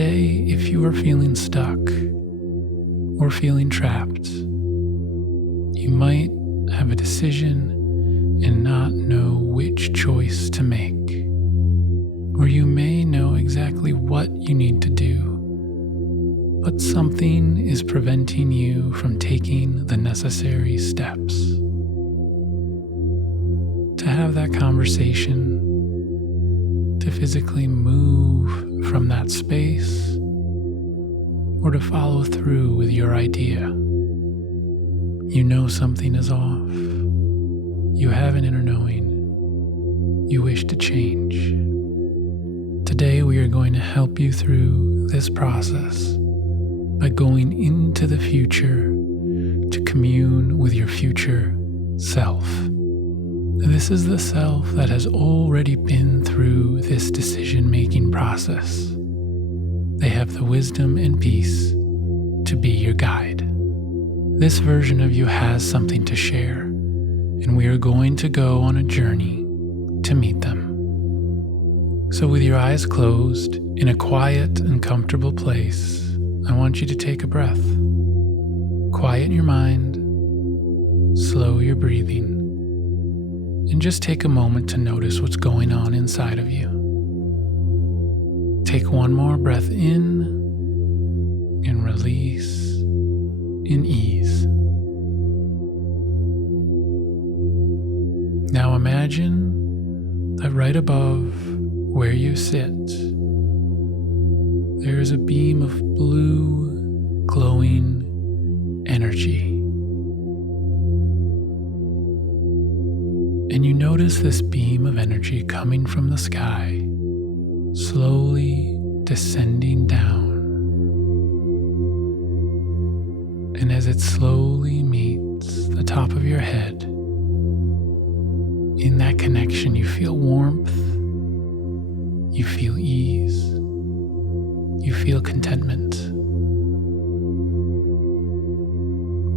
today, if you are feeling stuck or feeling trapped, you might have a decision and not know which choice to make. Or you may know exactly what you need to do, but something is preventing you from taking the necessary steps. To have that conversation, to physically move from that space, or to follow through with your idea. You know something is off. You have an inner knowing. You wish to change. Today we are going to help you through this process by going into the future to commune with your future self. This is the self that has already been through this decision-making process. They have the wisdom and peace to be your guide. This version of you has something to share, and we are going to go on a journey to meet them. So with your eyes closed, in a quiet and comfortable place, I want you to take a breath. Quiet your mind, slow your breathing, and just take a moment to notice what's going on inside of you. Take one more breath in and release in ease. Now imagine that right above where you sit, there is a beam of blue, glowing energy. And you notice this beam of energy coming from the sky, slowly descending down. And as it slowly meets the top of your head, in that connection you feel warmth, you feel ease, you feel contentment.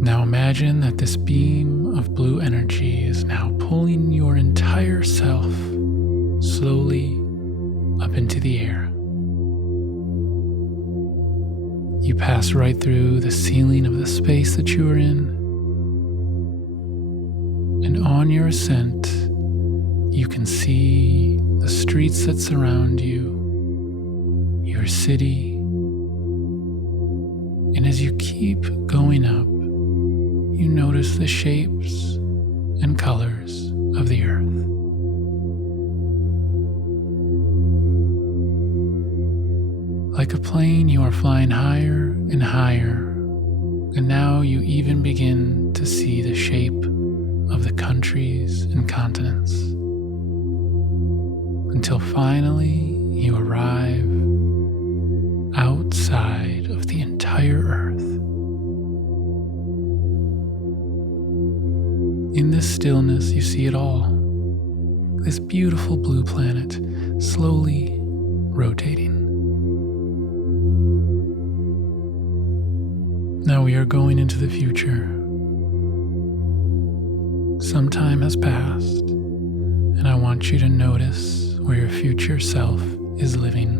Now imagine that this beam of blue energy is now pulling your entire self slowly up into the air. You pass right through the ceiling of the space that you are in, and on your ascent, you can see the streets that surround you, your city, and as you keep going up, you notice the shapes and colors of the earth. Like a plane, you are flying higher and higher, and now you even begin to see the shape of the countries and continents, until finally you arrive outside of the entire earth. In this stillness, you see it all. This beautiful blue planet slowly rotating. Now we are going into the future. Some time has passed, and I want you to notice where your future self is living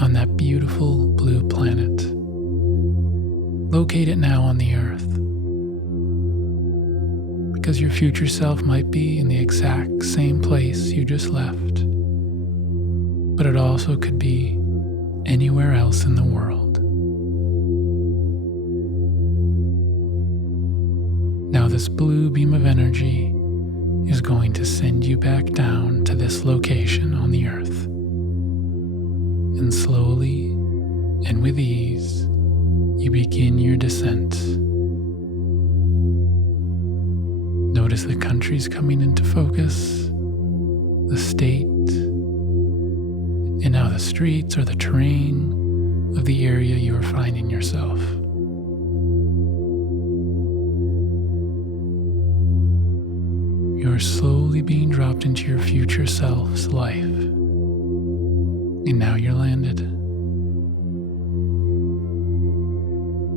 on that beautiful blue planet. Locate it now on the earth, because your future self might be in the exact same place you just left, but it also could be anywhere else in the world. Now this blue beam of energy is going to send you back down to this location on the earth. And slowly and with ease, you begin your descent. Notice the countries coming into focus, the state, and now the streets or the terrain of the area you are finding yourself. You are slowly being dropped into your future self's life. And now you're landed.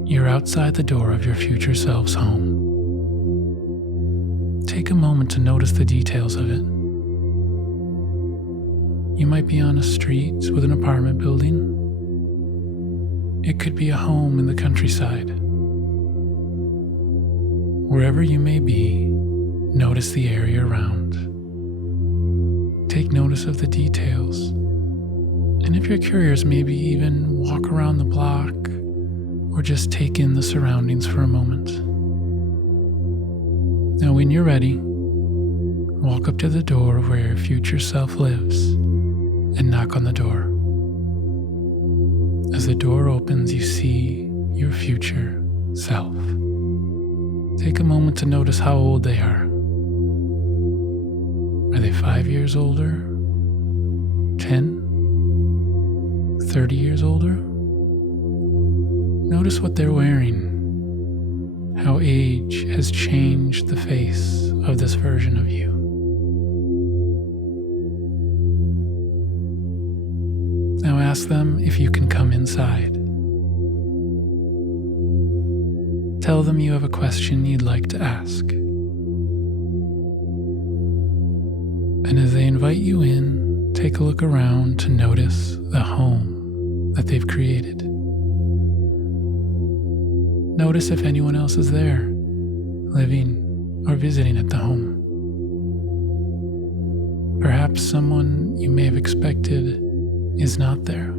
You're outside the door of your future self's home. Take a moment to notice the details of it. You might be on a street with an apartment building. It could be a home in the countryside. Wherever you may be, notice the area around. Take notice of the details. And if you're curious, maybe even walk around the block or just take in the surroundings for a moment. Now, when you're ready, walk up to the door of where your future self lives and knock on the door. As the door opens, you see your future self. Take a moment to notice how old they are. Are they 5 years older? 10? 30 years older? Notice what they're wearing, how age has changed the face of this version of you. Now ask them if you can come inside. Tell them you have a question you'd like to ask. And as they invite you in, take a look around to notice the home that they've created. Notice if anyone else is there, living or visiting at the home. Perhaps someone you may have expected is not there.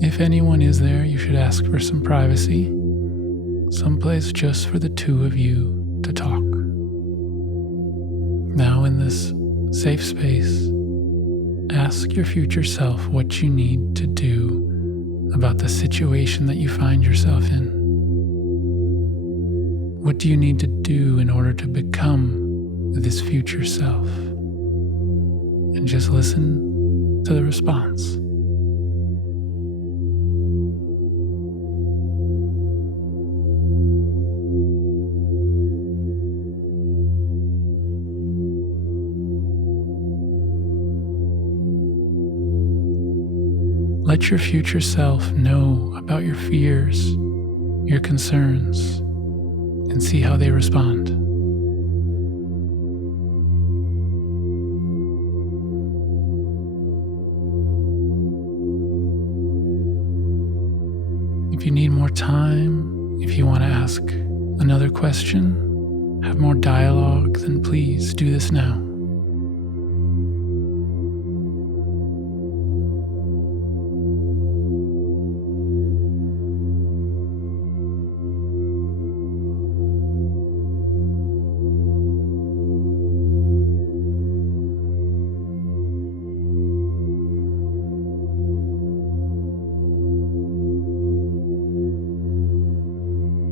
If anyone is there, you should ask for some privacy, someplace just for the two of you to talk. Now, in this safe space, ask your future self what you need to do about the situation that you find yourself in. What do you need to do in order to become this future self? And just listen to the response. Let your future self know about your fears, your concerns, and see how they respond. If you need more time, if you want to ask another question, have more dialogue, then please do this now.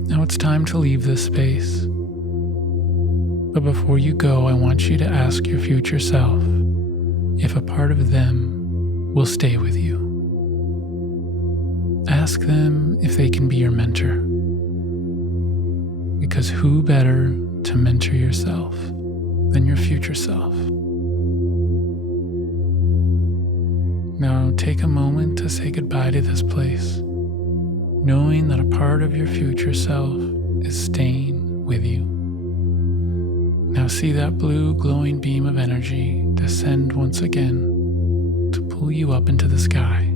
Now it's time to leave this space. But before you go, I want you to ask your future self if a part of them will stay with you. Ask them if they can be your mentor. Because who better to mentor yourself than your future self? Now take a moment to say goodbye to this place, knowing that a part of your future self is staying with you. Now see that blue glowing beam of energy descend once again to pull you up into the sky.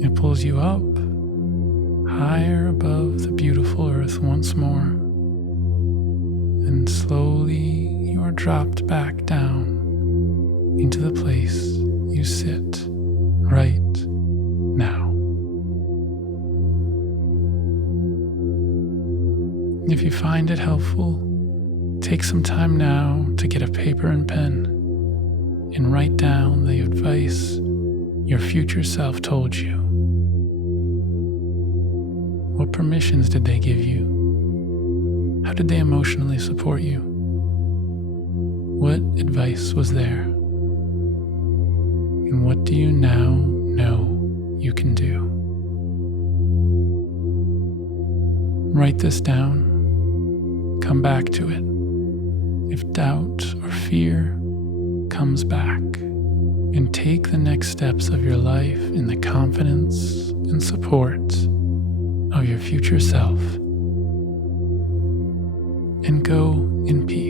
It pulls you up higher above the beautiful earth once more, and slowly you are dropped back down into the place you sit right now. If you find it helpful, take some time now to get a paper and pen and write down the advice your future self told you. What permissions did they give you? How did they emotionally support you? What advice was there? And what do you now know you can do? Write this down. Come back to it. If doubt or fear comes back, and take the next steps of your life in the confidence and support of your future self, and go in peace.